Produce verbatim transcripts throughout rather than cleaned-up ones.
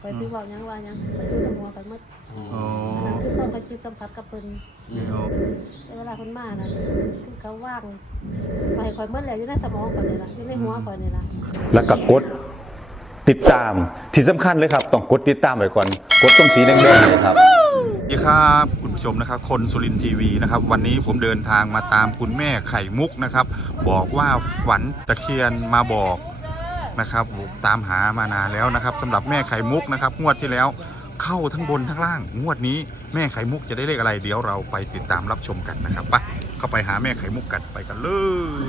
อยซื้อบอกยังว่ายังไปดูกับหัวกันหมดอ๋ออันนั้นคือความไปจิตสัมผัสกับเพิ่นอ๋อแต่เวลาเพิ่นมาน่ะคือเขาว่างไปข่อยหมดแล้วอยู่ในสมองข่อยนี่ล่ะอยู่ในหัวข่อยนี่ล่ะแล้วก็กดติดตามที่สำคัญเลยครับต้องกดติดตามไว้ก่อนกดตรงสีแดงๆเลยครับสวัสดีครับคุณผู้ชมนะครับคนสุรินทร์ทีวีนะครับวันนี้ผมเดินทางมาตามคุณแม่ไข่มุกนะครับบอกว่าฝันตะเคียนมาบอกนะครับตามหามานานแล้วนะครับสำหรับแม่ไข่มุกนะครับงวดที่แล้วเข้าทั้งบนทั้งล่างงวดนี้แม่ไข่มุกจะได้เลขอะไรเดี๋ยวเราไปติดตามรับชมกันนะครับไปเข้าไปหาแม่ไข่มุกกันไปกันเลย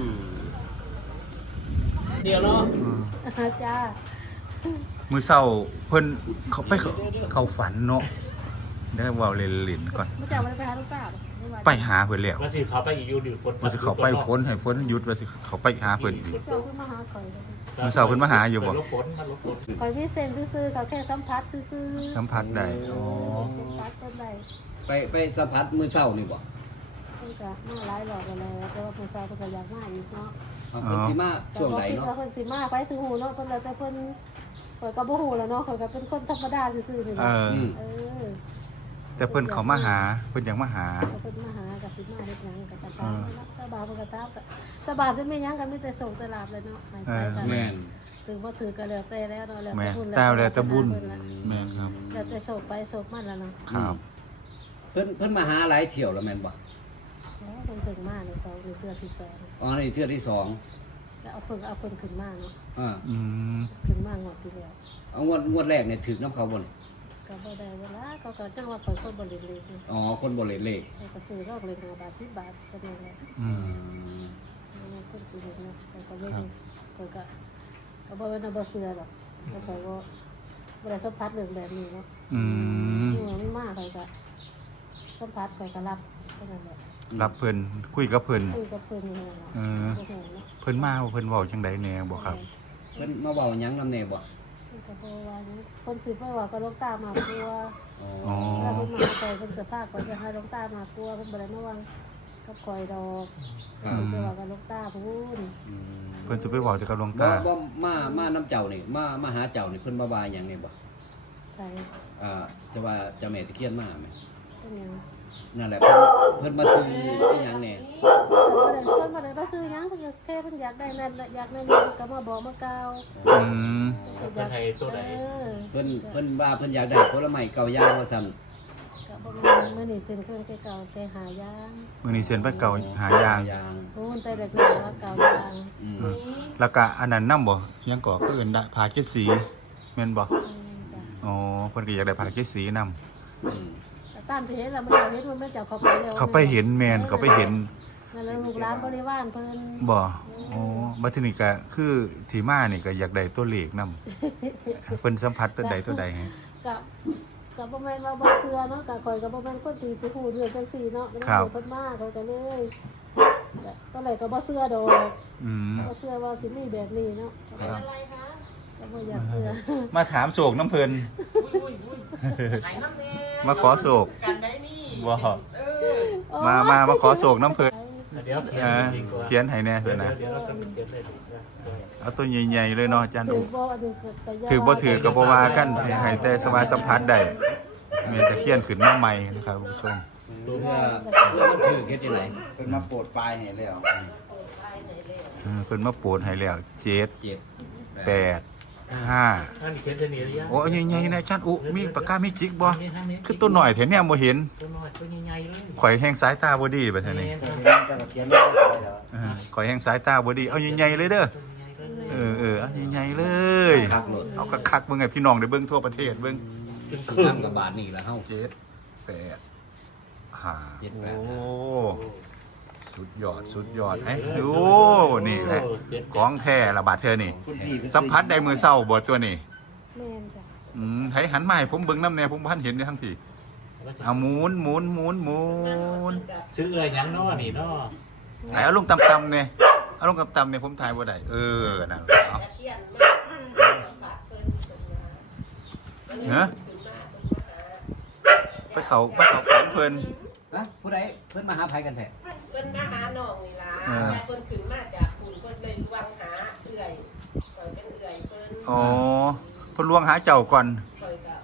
เดี๋ยวเนาะจ้ามือเศร้าเพิ่นเขาไปเขาเขาฝันเนาะได้ว่าเล่นๆก่อนบ่จ้าบ่ได้ไปหาลูกสาวไปหาเพิ่นแล้วมาสิเขาไปอีกอยู่ดิฝนว่าสิเขาไปฝนให้ฝนหยุดว่าสิเขาไปหาเพิ่นอีกเจ้าเพิ่นมาหาข่อยมื้อเช้าเพิ่นมาหาอยู่บ่ลบฝนมันลบฝนข่อยมีเส้นซื่อๆเขาแค่สัมผัสซื่อๆสัมผัสได้อ๋อสัมผัสกันได้ไปไปสัมผัสมือเศร้านี่บ่เพิ่นก็มาหลายรอบแล้วแต่ว่าผู้ชายเพิ่นก็อยากมาอีกเนาะเอาเป็นสิมาช่วงไหนเนาะแต่ว่คิดว่าเพิ่นสิมาไปสิฮู้เนาะเพิ่นแล้วแต่เพิ่นข่อยก็บ่ฮู้แล้วเนาะข่อยก็เป็นคนธรรมดาซื่อๆนี่เอล่ะออืมเออแต่เพิ่นเขามาหาเพิ่นอยากมาหาเพิ่นมาหากับสิมาเฮ็ดหยังกับตาตามเนาะสบายเพิ่นก็ตามก็สบายจะมีหยังก็มีแต่ส่งตลาดเลยเนาะให้ไปกันแม่นถือบ่ถือก็แล้วแต่แล้วเนาะแล้วแม่แต่บุญแต่แล้วแต่บุญเพิ่นละแม่นครับแล้วแต่โชคไปโชคมันแล้วเนาะครับเพิ่นเพิ่นมาหาหลายเที่ยวแล้วแม่นบ่แล้วเพิ่นถึงมาในเสาในเสื้อที่สองอ๋อนี่เที่ยวที่สองแล้วเอาเพิ่นเอาเพิ่นขึ้นมาเนาะอ่าอืมขึ้นมางวดที่แล้วเอางวดงวดแรกเนี่ยถึกน้ำเขาบ่นี่ก็บ่ได้เวลาเขาก็จังว่าเพิ่นคนบ่เล่นเลขเนาะอ๋อคนบ่เล่นเลขเขาก็ซื้อรอกเลยห้าบาทสิบบาทก็ได้แล้วอืมเพิ่นสิเฮ็ดเนาะเขาก็เลยเขาก็ก็บ่แม่นว่าบ่เชื่อหรอกเขาก็บ่บ่ได้สัมผัสเรื่องแบบนี้เนาะอืมเมื่อมันมาเขาก็สัมผัสเขาก็รับเท่านั้นแหละรับเพิ่นคุยกับเพิ่นคุยกับเพิ่นนี่แหละเออโอ้โหเนาะเพิ่นมาว่าเพิ่นเว้าจังไดแหน่บ่ครับเพิ่นมาเว้าหยังนำแน่บ่เพิ่นก็บ่ว่าหยังคนสิไปว่าก็หลวงตามากลัวอ๋ออ๋อถ้าเพิ่นมาไปเพิ่นจะพาก็จะให้หลวงตามากลัวเพิ่นบ่ได้มาวังกับข่อยดอกครับเพิ่นไปว่ากับหลวงตาพูนอืมเพิ่นสิไปเว้าแต่กับหลวงบ่ตาบ่มามาน้ำเจ้านี่มามาหาเจ้านี่เพิ่นมาว่าหยังแน่บ่ใช่อ่าจะว่าเจ้าแม่ตะเคียนมาไหมเป็นหยังนั่นแหละเพิ่นเพิ่นมาซื้ออีหยังแน่เพิ่นบ่ได้เพิ่นบ่ได้มาซื้อหยังเพิ่นก็แค่เพิ่นอยากได้นั่นแหละอยากได้นี่เพิ่นก็มาบอกมากล่าวอืมเพิ่นอเป็นยากไทยตัวไหนเออเพิ่นเพิ่นว่าเพิ่นอยากได้ผลไม้เก่าย่างว่าซั่นก็บ่แม่นมื้อนี้เซ็นเครื่องแค่เก่าแค่หายางมื้อนี้เซ็นไปเก่าหายางยางพูนแต่เด็กๆว่าเก่ายางอืมอืมแล้วก็อันนั้นนำบ่ยังก็คือเอิ้นได้ผ้าเจ็ดสีแม่นบ่อืมจ้ะอ๋อเพิ่นก็อยากได้ผ้าเจ็ดสีนำอืมแต่ตามที่เห็นแล้วมันก็เห็นมันไม่จับเขาไปแล้วเขาไปเห็นแม่นเขาไปเห็นนั่นแหละลูกหลานบริวารเพิ่นบ่โอ้บัดทีนี้ก็คือที่มานี่ก็อยากได้ตัวเลขนำ เพิ่นสัมผัสตัวใดตัวใดให้กับกับบ่แม่นว่าบ่เชื่อเนาะกับข่อยกับบ่แม่นคนที่สิฮู้เรื่องจังซี่เนาะเพิ่นเพิ่นมาเขาก็เลยก็ตอนแรกก็บ่เชื่อดอกอืมบ่เชื่อว่าสิมีแบบนี้เนาะครับก็บ่อยากเชื่อมาถามโศกน้ำเพิ่น มาขอโศกกันได้นี่บ่มามามาขอโศกน้ำเพิ่นเดี๋ยวเขียเอน อดีกว่าเขียนให้แน่ซั่นนะเดี๋ยวเราจะเขียนเลยเอาตัวใหญ่ๆเลยเนาะอาจารย์ถือุอบ่อันนี้ก็ก็ย่าถือบ่ถือก็บ่ว่ากันให้ให้แต่สบายสัมผัสได้แม่ตะเคียนขึ้นมาใหม่นะครับคุณผู้ชมเพื่อเพื่อมันถือเฮ็ดจังได๋เป็นมาโปรดปลายให้แล้วเออเพิ่นมาโปรดให้แล้วเจ็ดเจ็บแปด ห้าท่านเขียนจะหนีหรือยังโอ้ใหญ่ๆนะอาจารย์อุมีปากกามีจิกบ่คือตัวหน่อยแถวเนี้ยบ่เห็นตัวน้อยตัวใหญ่ๆเลยข่อยแห้งสายตาบ่ดีบัดนี้แต่เขียนไม่ได้เลยเหรอเออข่อยแห้งสายตาบ่ดีเอาใหญ่ๆเลยเด้อเออเออเอาใหญ่ๆเลยคักโลดเอาคักๆเบิ่งให้พี่น้องได้เบิ่งทั่วประเทศเบิ่งจนคืนน้ำกับบาทนี่ละเฮาเจ็ดแปดห้าเจ็ดแปดโอ้ห้าสุดยอดสุดยอดเอ้ยโอ้นี่แหละของแท้ละบาดเธอนี่คุณพี่สัมผัสได้มือเศร้าบ่ตัวนี้แม่นจ้ะอืมให้หันมาให้ผมเบิ่งน้ำแน่ผมบ่ทันเห็นเด้ทั้งพี่เอาหมุนหมุนหมุนหมุนซื้อเอ่ยยังเนาะนี่เนาะไหนเอาลงต่ำๆเนี่ยเอาลงต่ำๆเนี่ยผมถ่ายบ่ได้เออนั่นเอาเนอะไปเขาไปเขาฝันเพิ่นนะผู้ใดเพิ่นมาหาไผกันแท้เพิ่นมาหาน้องนี่ล่ะเออแต่เพิ่นขึ้นมาจากคุณเพิ่นเลยวังหาเอื่อยข่อยเป็นเอื่อยเพิ่นอ๋อเพิ่นลวงหาเจ้าก่อนข่อยก็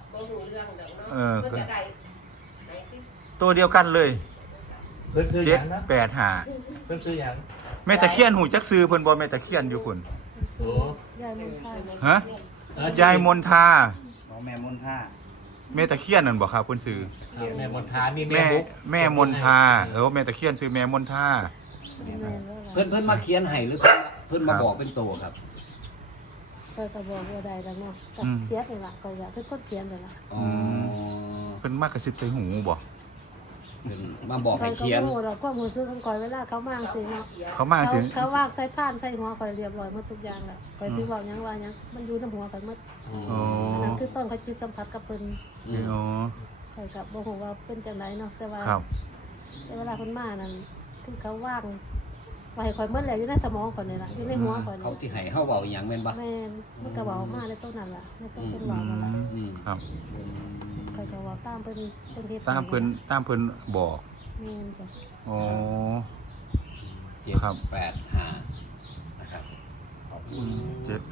เออมันจะได้ไหนที่ตัวเดียวกันเลยเพิ่นซื้อหเจ็ยัดงนะแปดห้าเพิ่นซื้อหยังแม่ตะเคียนหูจักซื้อเพิ่นบ่แม่ตะเคียนอยู่พุ่นโอ้ยายมันทานฮะเออยายมนทาน้องแม่มนท่าแม่ตะเคียนนั่นบ่ครับเพิ่นซื้อครับแม่มนทานี่แม่แม่มุกแม่มนทาเออแม่ตะเคียนซื้อแม่มนทาแม่นแล้วล่ะเพิ่นเพิ่นมาเขียนให้หรือเพิ่นเพิ่นมาบอกเป็นโตครับคอยก็บอกว่าได้แล้วเนาะกับอืมเขียนนี่ล่ะคอยอยากเพิ่นคนเขียนนี่ล่ะอ๋อเพิ่นมากระซิบใส่หูบ่เพิ่นมาบอกคอให้ยก็เขียนโง่ดอกความรู้สึกของคอยเวลาเขามาจังซี่เนาะเขามาเขาสิเขาวางใส่ผ่านใส่หัวคอยเรียบร้อยหมดทุกอย่างแล้วคอยสิเว้าหยังว่าหยังมันอยู่ในหัวคอยหมดอ๋ออันนั้นคือต้นเขาจิตสัมผัสกับเพิ่นอ๋อคอยก็บ่ฮู้ว่าเป็นจังไดเนาะแต่ว่าครับแต่เวลาเพิ่นมานั่นคือเขาว่างไว้ให้คอยหมดแล้วอยู่ในสมองคอยนี่ล่ะอยู่ในหัวคอยเขานี่สิให้เฮาเว้าหยังแม่นบ่แม่นมันก็เว้ามาในต้นนั้นล่ะในต้นเพิ่นเว้านั่นล่ะอืมครับคอยก็เว้าตามเพิ่นเพิ่นเฮ็ดตามเพิ่นตามเพิ่นบอกแม่นจ้ะอ๋อเจ็ดครับแปดห้านะครับเจ็ด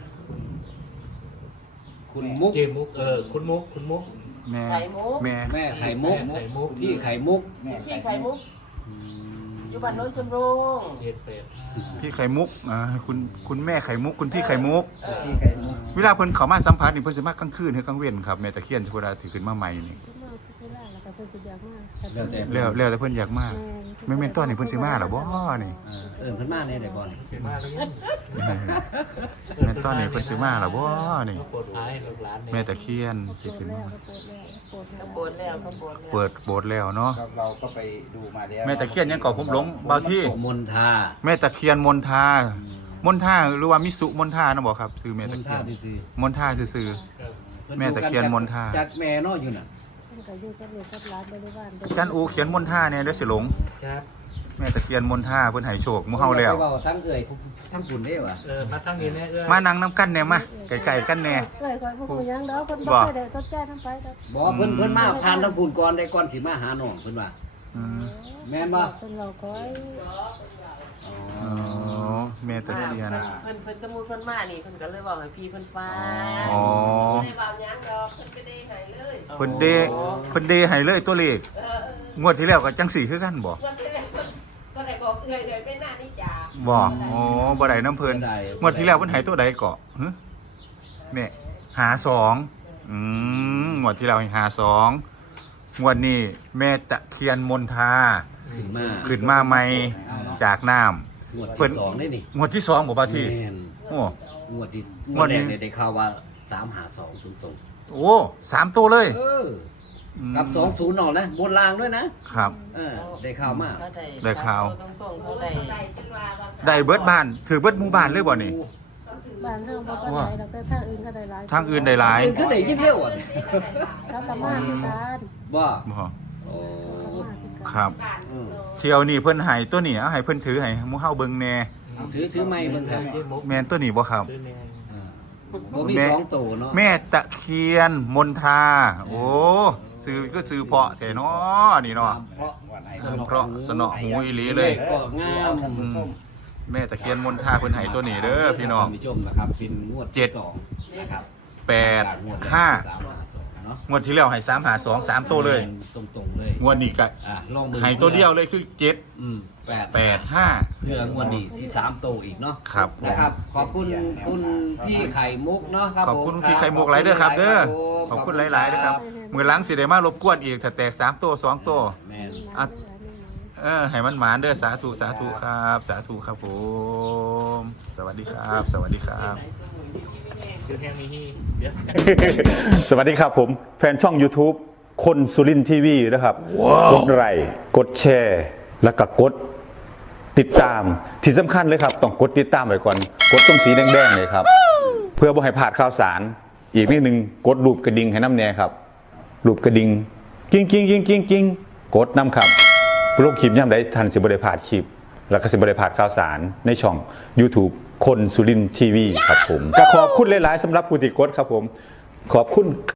คุณมุกเจมุกเออคุณมุกคุณมุกแม่ไข่มุกแม่แม่ไข่มุกแม่ไข่มุกพี่ไข่มุกแม่พี่ไข่มุกอยู่บ้านโน้นชมรุงเจ็ดแปดห้าพี่ไข่มุกอ่าคุณคุณแม่ไข่มุก คุณพี่ไข่มุกพี่ไก่มุกเวลาเพิ่นเข้ามาสัมผัสนี่เพิ่นสิมากลางคืนหรือกลางเว้นครับแม่ตะเคียนที่เวลาถือขึ้นมาใหม่นี่เพิ่นมาทุกเวลาแล้วก็เพิ่นสิอยากมาแล้วแต่แล้วแล้วแต่เพิ่นอยากมาแม่นแม่นตอนนี้เพิ่นสิมาแล้วบ่นี่เออเอิ้นเพิ่นมาในได้บ่นี่เป็นมาแล้วยังแม่นตอนนี้เพิ่นสิมาแล้วบ่นี่เขาปวดท้ายลูกหลานเนี่ยแม่ตะเคียนโปสิรดขึ้นแล้มาวโปรดแล้วโปรดเขาแล้วปวดแล้วเขาปวดแล้วเปิดโบสถ์แล้วเนาะเราเราก็ไปดูมาแล้วแม่ตะเคียนยังก่อผมหลงบางที่มนทาแม่ตะเคียนมนทามนทาหรือว่ามิสุมนทานะบอกครับซื้อแม่มตะนเคีทายนซื่อมนทาซื่อครับๆแม่ตะเคียนมนทาจากแม่เนาะอยู่น่ะเพิ่นก็อยู่กับลูกกับหลานบริวารเพิ่ๆกันอูเขียนมนทาเนี่ยเด้อสิหลงครับแม่ตะเคียนมนทาเพิ่นให้โชคหมู่เฮาแล้วไปเว้าทั้งเอ่ยทั้งปุ่นเด้วะเออมาทั้งนี้แน่เอ้ยมานั่งน้ำกันแน่มาไก่ๆกันแน่เอ้ยคอยบ่ฮู้หยังดอกเพิ่นบ่บ่เคยได้สนใจนำไปดอกบอกเพิ่นเพิ่นมาผ่านทั้งปุ่นก่อนได้ก่อนสิมาหาน้องเพิ่นว่าอืมแม่นบ่เพิ่นเราคอยอ๋อแม่ตะเคียนเพิ่นเพิ่นสมุดเพิ่นมานี่เพิ่นก็เลยบอกให้พี่เพิ่นฟังอ๋อไม่ได้เว้าหยังดอกเพิ่นไปได้ให้เลยเพิ่นเดเพิ่นเดให้เลยตัวเลขเออเอองวดที่แล้วก็จังสี่คือกันบ่วันที่แล้วก็ได้บอกเอ่ยๆเป็นหน้านี่จ้าบ่อ๋อบ่ได้น้ำเพิ่นงวดที่แล้วเพิ่นให้ตัวใดเกาะหึแม่หาสองอืมงวดที่แล้วให้หาสองงวดนี้แม่ตะเคียนมนทาขึ้นมาขึ้นมาใหม่จากน้ำงวดเพิ่ที่นสองได้นี่งวดที่สองบ่บ่าที่แม่นโอ้งวดที่งงววดดนี้แรกเนี่ยได้ข่าวว่าสามหาสองตรงโอ้สามตัวเลยๆเออกับสองศูนย์ออกนะบนรางด้วยนะครับ เออได้ข่าวมากได้ข่าวตรงๆเขาได้ได้เบิดบ้านถือเบิดหมู่บ้านเลยบ่นี่บ้านเฮาบ่ปานใดดอกแต่ทางอื่นก็ได้หลายทางอื่นได้หลายเออคือได้ยิ่งเร็วอ่ะเขาก็มาคือกันบ่บ่โอ้เขามาคือกันครับอืมเที่ยวนี่เพิ่นให้ตัวนี้เอาให้เพิ่นถือให้หมู่เฮาเบิ่งแหน่ถือถือไม้เบิ่งครับเจมุกแม่นตัวนี้บ่ครับซื้อแน่อ่าบ่มีแม่สองโตเนาะแม่ตะเคียนมนทา โอ้ซื้อก็ซื้อเพาะแต่เนาะนี่เนาะเพราะวันไหนเพราะสนอหูอีหลีเลยก็งามท่านผู้ชมแม่ตะเคียนมนทาเพิ่นให้ตัวนี้เด้อพี่น้องท่านผู้ชมนะครับเป็นงวดเจ็ดที่สองนะครับแปดงวดแรกห้าสามหาสองเนาะงวดที่แล้วให้สามหาสอง สามตัวเลยตรงๆเลยงวดนี้ก็อ่ะลองเบิ่งให้ตัวเดียวเลยคือเจ็ดอืมแปดแปดห้าเพื่องวดนี้สิสามโตอีกเนาะครับนะครับ ขอบคุณคุณพี่ไข่มุกเนาะครับขอบคุณผมพี่ไข่มุกหลายเด้อครับ เด้อขขออบบ คุคุณณหหลาลาย ยๆๆนะนะคครัรับบ มือหล้างสิได้มารบกวนอีกถ้าแตกสามตัวสองตัวแม่นอ่ะ เออให้มันหมานเด้อสาธุสาธุครับ สาธุครับผม สวัสดีครับ สวัสดีครับซื้อแห้งมีฮีเดี๋ยวสวัสดีครับผมแฟนช่อง YouTube คนสุรินทีวีนะครับ กดไลค์กดแชร์ แล้วก็กดติดตามที่สำคัญเลยครับ ต้องกดติดตามไว้ก่อน กดตรงสีแดงๆเลยครับ เพื่อบ่ให้พลาดข่าวสาร อีกนิดนึงกดรูปกระดิ่งให้น้ำแน่ครับรูปกระดิ่งกิ้งกิ้งกิ้งกิ้งกิ้งกดน้ำครับโลกคลิปย่ำได้ทันสิบริพลาดคลิป แล้วก็สิบริพลาดข่าวสารในช่อง YouTube คนสุรินทีวีครับผมก็ขอบคุณหลายๆสำหรับผู้ติดกดครับผมขอบคุณ